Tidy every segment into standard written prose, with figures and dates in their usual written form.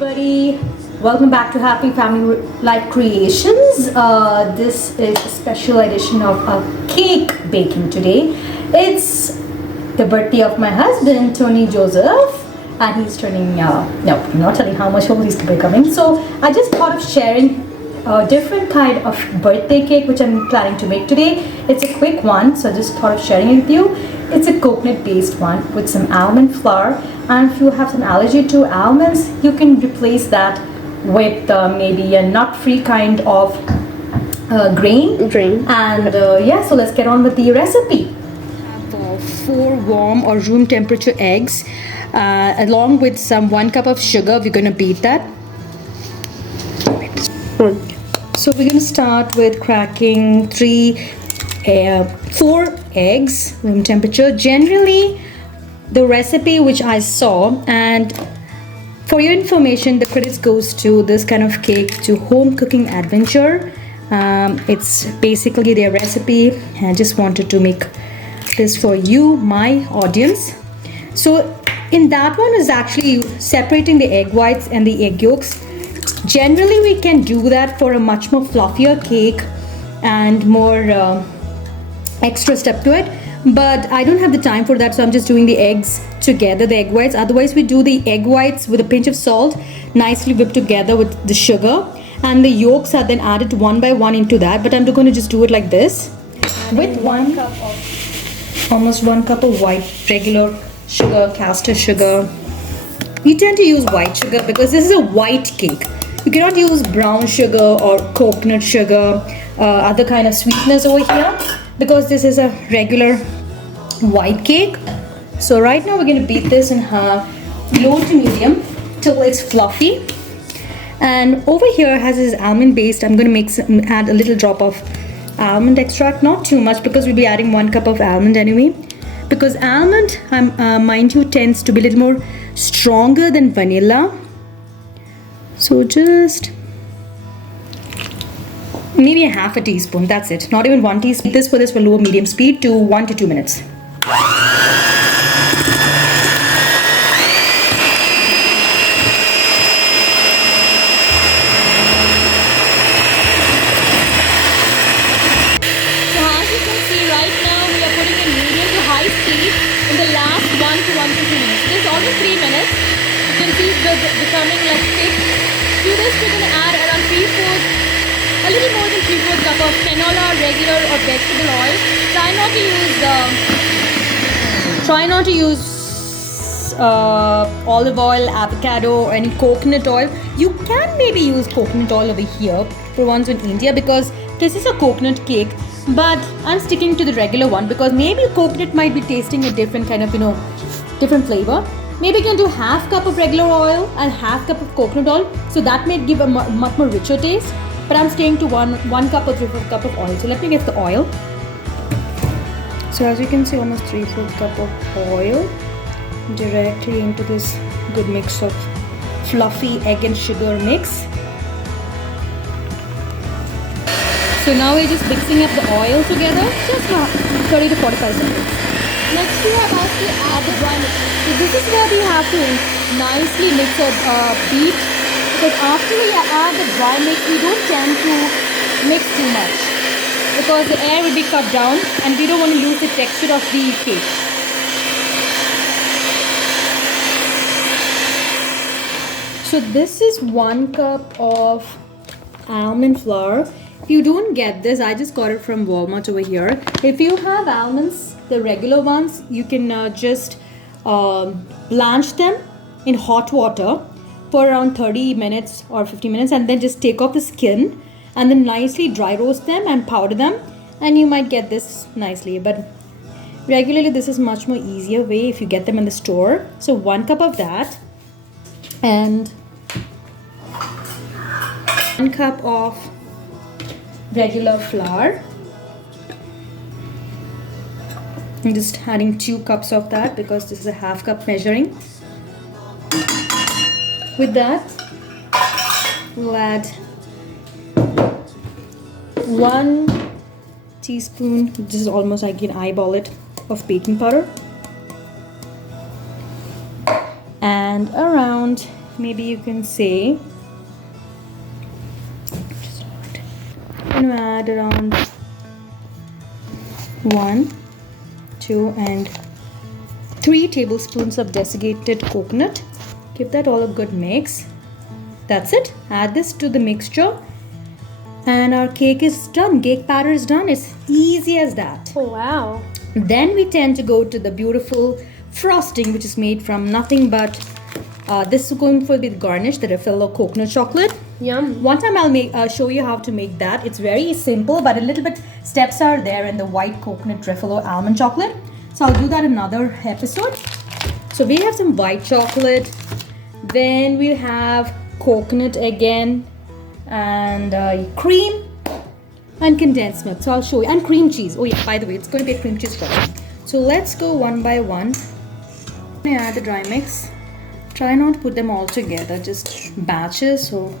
everybody. Welcome back to Happy Family Life Creations. This is a special edition of a cake baking today. It's the birthday of my husband, Tony Joseph, and he's turning, no, I'm not telling how much old he's becoming. So I just thought of sharing a different kind of birthday cake which I'm planning to make today. It's a quick one, so I just thought of sharing it with you. It's a coconut based one with some almond flour, and if you have some allergy to almonds, you can replace that with maybe a nut free kind of grain. And yeah, so let's get on with the recipe. For 4 warm or room temperature eggs, along with some 1 cup of sugar. We're going to beat that. So we're going to start with cracking 4 eggs, room temperature. Generally, the recipe which I saw, and for your information, the credits goes to this kind of cake to Home Cooking Adventure. It's basically their recipe. I just wanted to make this for you, my audience. So in that one is actually separating the egg whites and the egg yolks. Generally, we can do that for a much more fluffier cake and more extra step to it, but I don't have the time for that, so I'm just doing the eggs together, the egg whites. Otherwise, we do the egg whites with a pinch of salt, nicely whipped together with the sugar, and the yolks are then added one by one into that, but I'm going to just do it like this with almost 1 cup of white regular sugar, caster sugar. We tend to use white sugar because this is a white cake. You cannot use brown sugar or coconut sugar, other kind of sweeteners over here, because this is a regular white cake. So right now we're going to beat this in low to medium till it's fluffy. And over here has this almond based. I'm going to add a little drop of almond extract, not too much because we'll be adding 1 cup of almond anyway. Because almond, mind you, tends to be a little more stronger than vanilla. So just maybe a half a teaspoon, that's it, not even 1 teaspoon. This for low medium speed to 1 to 2 minutes. So as you can see right now, we are putting in medium to high speed in the last 1 to 2 minutes. This is almost 3 minutes. You can see it's becoming like thick. To this we're going to add around a little more than 3/4 cup of canola, regular or vegetable oil. Try not to use olive oil, avocado or any coconut oil. You can maybe use coconut oil over here for ones in India because this is a coconut cake, but I'm sticking to the regular one because maybe coconut might be tasting a different kind of, different flavor. Maybe you can do half cup of regular oil and half cup of coconut oil, so that may give a much more richer taste. But I'm staying to one cup or 3/4 cup of oil. So let me get the oil. So as you can see, almost 3/4 cup of oil directly into this good mix of fluffy egg and sugar mix. So now we're just mixing up the oil together, just 30 to 45 seconds. Next we are about to add the dry mix. So this is where we have to nicely mix or beat, because after we add the dry mix, we don't tend to mix too much because the air will be cut down and we don't want to lose the texture of the cake. So this is 1 cup of almond flour. If you don't get this, I just got it from Walmart over here. If you have almonds, the regular ones, you can just blanch them in hot water for around 30 minutes or 50 minutes, and then just take off the skin and then nicely dry roast them and powder them, and you might get this nicely. But regularly this is much more easier way if you get them in the store. So 1 cup of that and 1 cup of regular flour. I'm just adding 2 cups of that because this is a half cup measuring. With that, we'll add 1 teaspoon, this is almost, I can eyeball it, of baking powder, and around maybe you can say, I'm going to add around 1, 2 and 3 tablespoons of desiccated coconut. Give that all a good mix. That's it. Add this to the mixture and our cake is done. Cake batter is done. It's easy as that. Oh, wow. Then we tend to go to the beautiful frosting, which is made from nothing but this is going for the garnish, the Raffaello coconut chocolate. Yum. One time I'll show you how to make that. It's very simple, but a little bit steps are there in the white coconut Raffaello almond chocolate. So I'll do that in another episode. So we have some white chocolate. Then we have coconut again and cream and condensed milk. So I'll show you, and cream cheese. Oh yeah, by the way, it's going to be a cream cheese frosting. So let's go one by one. I'm going to add the dry mix. Try not to put them all together, just batches. So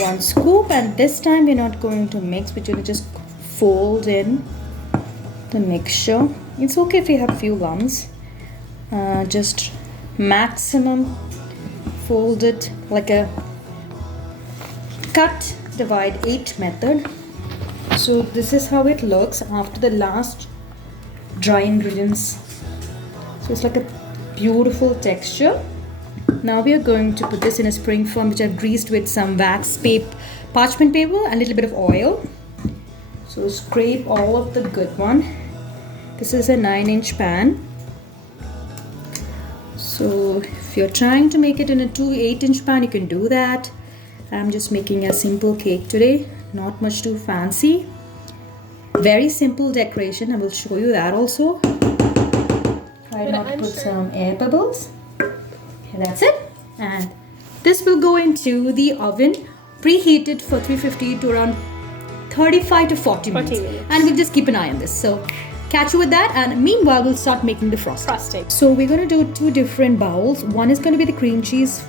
1 scoop, and this time we're not going to mix, we're going to just fold in the mixture. It's okay if you have few lumps. Just maximum fold it like a cut, divide, 8 method. So this is how it looks after the last dry ingredients. So it's like a beautiful texture. Now we are going to put this in a spring form, which I've greased with some wax parchment paper and a little bit of oil. So scrape all of the good one. This is a 9-inch pan. So if you're trying to make it in a 8-inch pan, you can do that. I'm just making a simple cake today, not much too fancy. Very simple decoration. I will show you that also. Try not to put some air bubbles. Okay, that's it. And this will go into the oven, preheated for 350 to around 35 to 40 minutes. And we'll just keep an eye on this. So catch you with that, and meanwhile we'll start making the frosting. So we're going to do 2 different bowls. One is going to be the cream cheese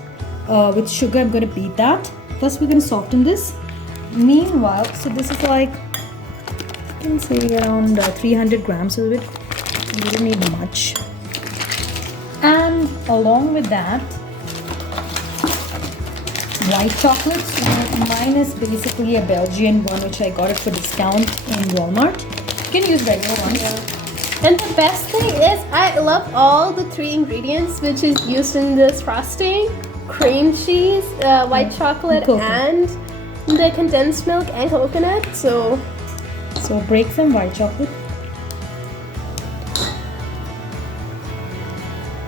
with sugar. I'm going to beat that. First we're going to soften this. Meanwhile, so this is like, you can say around 300 grams of it. You don't need much. And along with that, white chocolate. So mine is basically a Belgian one, which I got it for discount in Walmart. You can use regular ones. Yeah. And the best thing is, I love all the 3 ingredients which is used in this frosting: cream cheese, white chocolate, and the condensed milk and coconut. So break some white chocolate.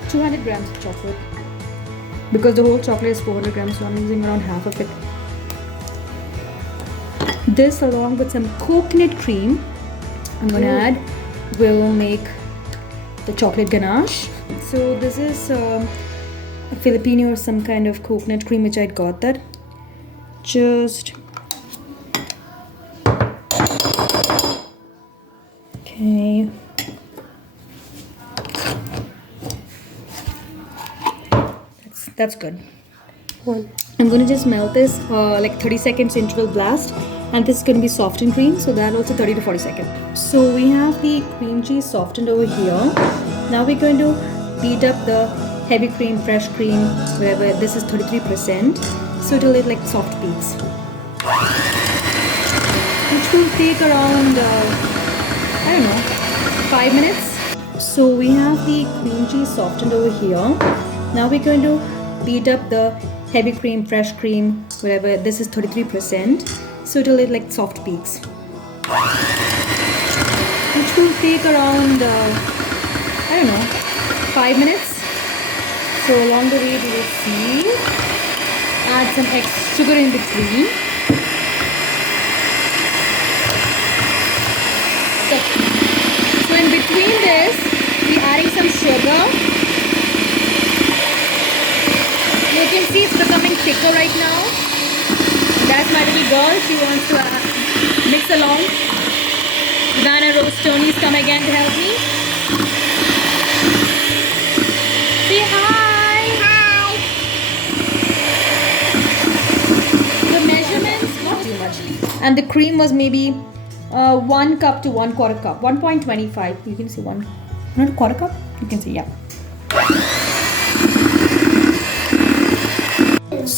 200 grams of chocolate. Because the whole chocolate is 400 grams, so I'm using around half of it. This, along with some coconut cream, I'm going to add, will make the chocolate ganache. So this is a Filipino or some kind of coconut cream, which I got that. Just okay. That's good. I'm going to just melt this like 30 seconds interval blast, and this is going to be softened cream, so that also 30 to 40 seconds. So we have the cream cheese softened over here. Now we're going to beat up the heavy cream, fresh cream, whatever. This is 33%, so it'll look like soft peaks, which will take around I don't know, 5 minutes. So we have the cream cheese softened over here. Now we're going to beat up the heavy cream, fresh cream, whatever. This is 33%, so it'll look like soft peaks, which will take around I don't know, 5 minutes. So along the way we will see, add some extra sugar in between. So in between this, we're adding some sugar. You can see it's becoming thicker right now. That's my little girl. She wants to mix along. Ivana Rose Tony's come again to help me. Say hi. Hi. The measurements, not too much. And the cream was maybe 1 cup to 1/4 cup. 1.25. You can see one. Not a quarter cup? You can see, yeah.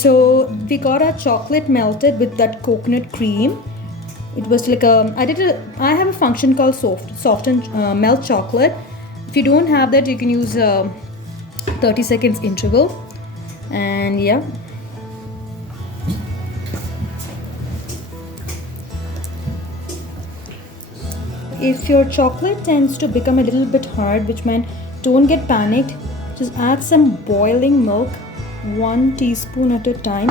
So we got our chocolate melted with that coconut cream. It was like I have a function called soft and melt chocolate. If you don't have that, you can use 30 seconds interval. And yeah. If your chocolate tends to become a little bit hard, which means don't get panicked, just add some boiling milk, 1 teaspoon at a time,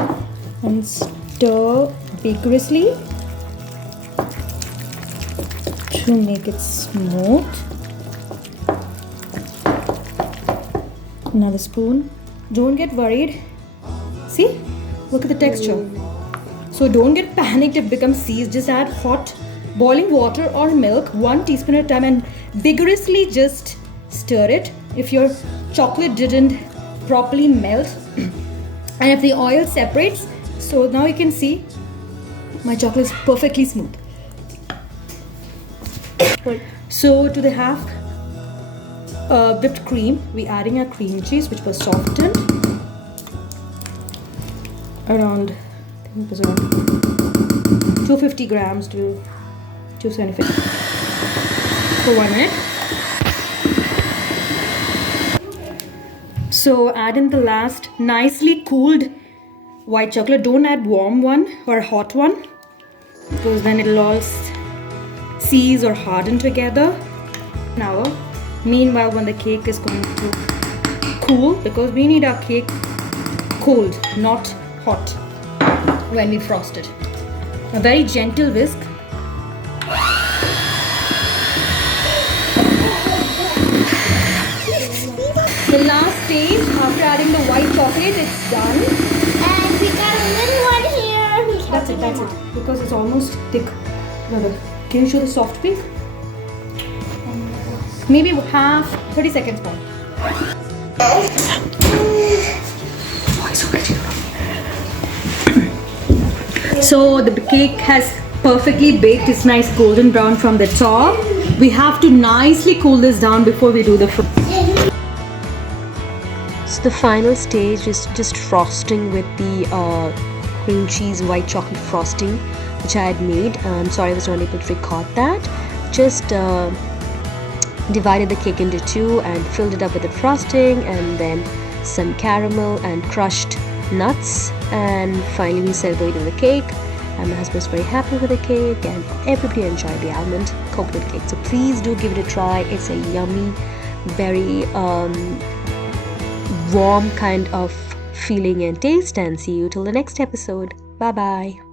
and stir vigorously to make it smooth. Another spoon. Don't get worried. See? Look at the texture. So don't get panicked if it becomes seized. Just add hot boiling water or milk, 1 teaspoon at a time, and vigorously just stir it. If your chocolate didn't properly melt and if the oil separates, so now you can see my chocolate is perfectly smooth. So to the half whipped cream, we're adding our cream cheese, which was softened around, I think it was around 250 grams to 275 for 1 minute. So add in the last nicely cooled white chocolate. Don't add warm one or hot one, because then it'll all seize or harden together. An hour. Meanwhile, when the cake is going to cool, because we need our cake cold, not hot when we frost it. A very gentle whisk. The last stage, after adding the white chocolate, it's done. And we got a little one here. That's it. Because it's almost thick. Can you show the soft peak? Maybe half, 30 seconds more. So the cake has perfectly baked. It's nice golden brown from the top. We have to nicely cool this down before we do the So the final stage is just frosting with the cream cheese white chocolate frosting, which I had made. I'm sorry I was not able to record that. Just divided the cake into 2 and filled it up with the frosting, and then some caramel and crushed nuts, and finally we celebrated the cake, and my husband was very happy with the cake, and everybody enjoyed the almond coconut cake. So please do give it a try. It's a yummy, very warm kind of feeling and taste, and see you till the next episode. Bye bye.